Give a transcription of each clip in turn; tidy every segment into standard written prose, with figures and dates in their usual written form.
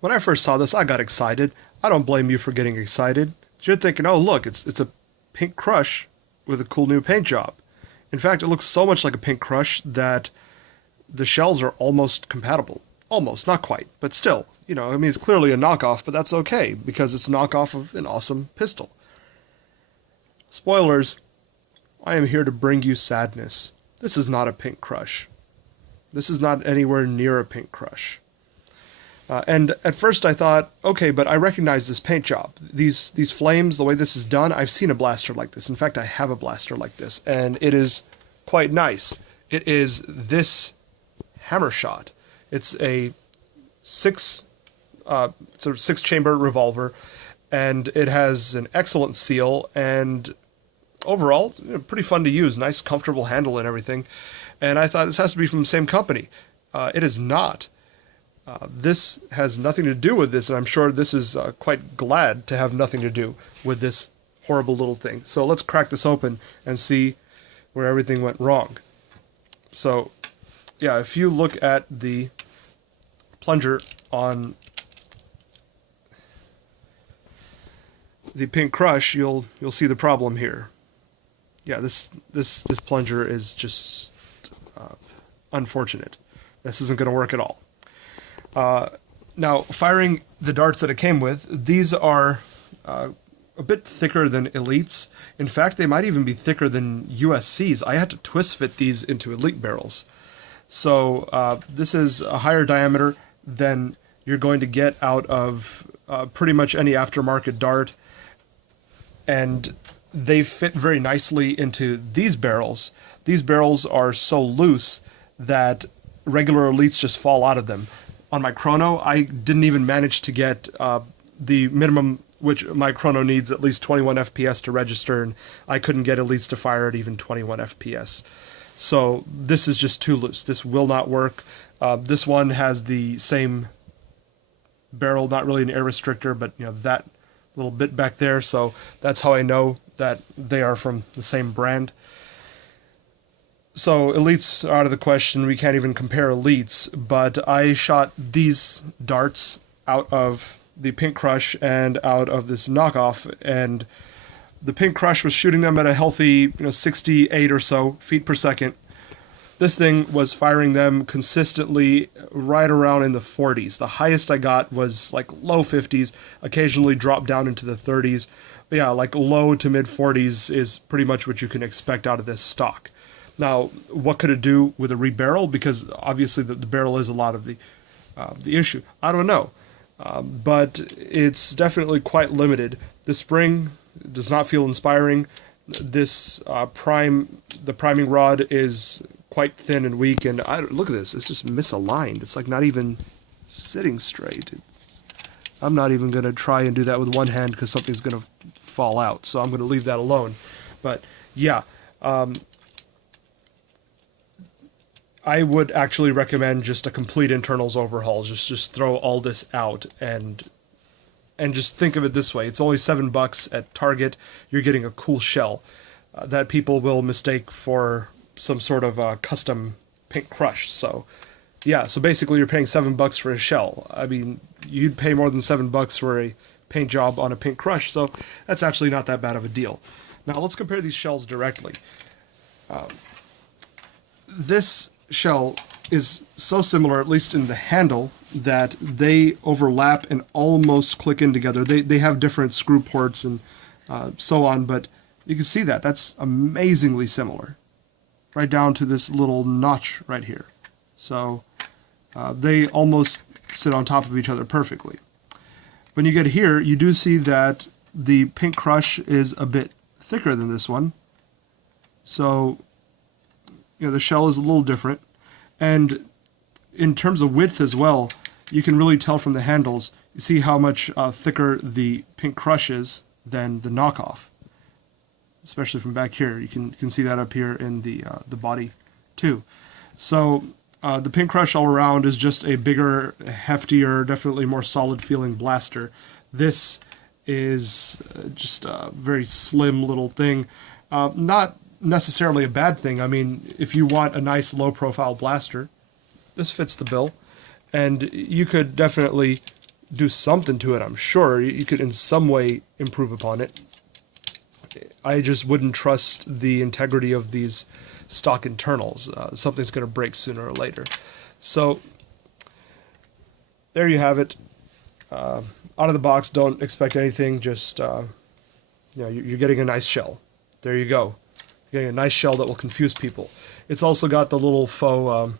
When I first saw this, I got excited. I don't blame you for getting excited. You're thinking, oh look, it's a Pink Crush with a cool new paint job. In fact, it looks so much like a Pink Crush that the shells are almost compatible. Almost, not quite, but still. I mean, it's clearly a knockoff, but that's okay, because it's a knockoff of an awesome pistol. Spoilers, I am here to bring you sadness. This is not a Pink Crush. This is not anywhere near a Pink Crush. And at first I thought, okay, but I recognize this paint job. These flames, the way this is done, I've seen a blaster like this. In fact, I have a blaster like this, and it is quite nice. It is this hammer shot. It's a six chamber revolver, and it has an excellent seal, and overall, pretty fun to use. Nice, comfortable handle and everything. And I thought this has to be from the same company. It is not. This has nothing to do with this, and I'm sure this is quite glad to have nothing to do with this horrible little thing. So let's crack this open and see where everything went wrong. So, yeah, if you look at the plunger on the Pink Crush, you'll see the problem here. Yeah, this plunger is just unfortunate. This isn't going to work at all. Now, firing the darts that it came with, these are a bit thicker than Elites. In fact, they might even be thicker than USCs. I had to twist fit these into Elite barrels. So this is a higher diameter than you're going to get out of pretty much any aftermarket dart. And they fit very nicely into these barrels. These barrels are so loose that regular Elites just fall out of them. On my chrono, I didn't even manage to get the minimum, which my chrono needs at least 21 FPS to register, and I couldn't get Elites to fire at even 21 FPS. So this is just too loose. This will not work. This one has the same barrel, not really an air restrictor, but that little bit back there. So that's how I know that they are from the same brand. So Elites are out of the question. We can't even compare Elites, but I shot these darts out of the Pink Crush and out of this knockoff, and the Pink Crush was shooting them at a healthy 68 or so feet per second. This thing was firing them consistently right around in the 40s. The highest I got was like low 50s, occasionally dropped down into the 30s. But yeah, like low to mid 40s is pretty much what you can expect out of this stock. Now, what could it do with a rebarrel? Because obviously the barrel is a lot of the issue. I don't know, but it's definitely quite limited. The spring does not feel inspiring. This the priming rod is quite thin and weak, and look at this. It's just misaligned. It's like not even sitting straight. I'm not even going to try and do that with one hand because something's going to fall out. So I'm going to leave that alone. But yeah. I would actually recommend just a complete internals overhaul. Just throw all this out and just think of it this way. It's only $7 at Target. You're getting a cool shell that people will mistake for some sort of custom Pink Crush. So yeah, so basically you're paying $7 for a shell. I mean, you'd pay more than $7 for a paint job on a Pink Crush, so that's actually not that bad of a deal. Now let's compare these shells directly. This shell is so similar, at least in the handle, that they overlap and almost click in together. They have different screw ports and so on, but you can see that. That's amazingly similar. Right down to this little notch right here. So they almost sit on top of each other perfectly. When you get here, you do see that the Pink Crush is a bit thicker than this one. So the shell is a little different, and in terms of width as well, you can really tell from the handles. You see how much thicker the Pink Crush is than the knockoff, especially from back here. You can see that up here in the body too. So the Pink Crush all around is just a bigger, heftier, definitely more solid feeling blaster. This is just a very slim little thing. Not necessarily a bad thing. I mean, if you want a nice low profile blaster, this fits the bill, and you could definitely do something to it, I'm sure. You could in some way improve upon it. I just wouldn't trust the integrity of these stock internals. Something's going to break sooner or later. So there you have it. Out of the box, don't expect anything. Just you're getting a nice shell. There you go. You're getting a nice shell that will confuse people. It's also got the little faux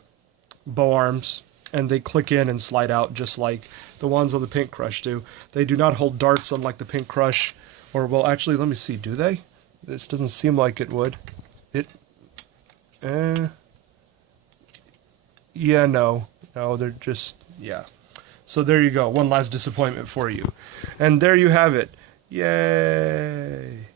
bow arms, and they click in and slide out just like the ones on the Pink Crush do. They do not hold darts unlike the Pink Crush. Or, well, actually, let me see. Do they? This doesn't seem like it would. Yeah, no. No, they're just, yeah. So there you go. One last disappointment for you. And there you have it. Yay!